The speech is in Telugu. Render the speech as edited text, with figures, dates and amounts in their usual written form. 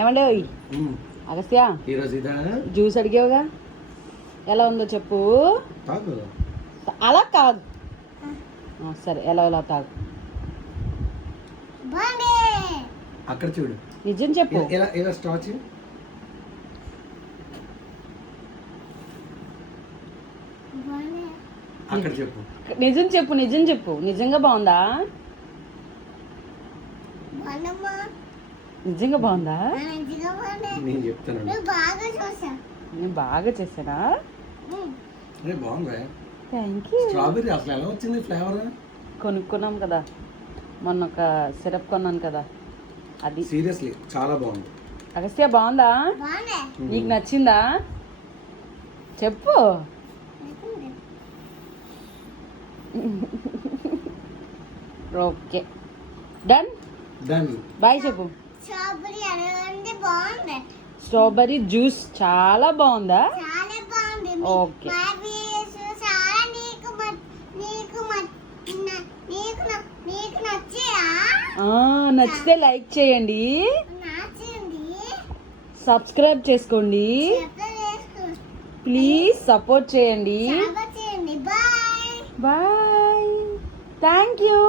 ఏమండే అగస్త్య జ్యూస్ అడిగావుగా ఎలా ఉందో చెప్పు. అలా కాదు, సరే ఎలా తాగు. అక్కడ చూడు, నిజం చెప్పు. అక్కడ చెప్పు, నిజం చెప్పు. నిజంగా బాగుందా? నిజంగా బాగుందా? నేను చెప్తాను. నేను బాగా చేశానా? బాగుందా? Thank you. స్ట్రాబెర్రీ అసలు ఎలా వచ్చింది ఫ్లేవర్? కొనుక్కున్నాం కదా మొన్న, ఒక సిరప్ కొన్నాను కదా అది. సీరియస్లీ చాలా బాగుంది. అగస్త్య బాగుందా? నీకు నచ్చిందా చెప్పు. Okay done. బాయ్ చెప్పు. స్ట్రాబెర్రీ జ్యూస్ చాలా బాగుందా? ఓకే. నచ్చితే లైక్ చేయండి, సబ్స్క్రైబ్ చేసుకోండి, ప్లీజ్ సపోర్ట్ చేయండి. బాయ్. Thank you.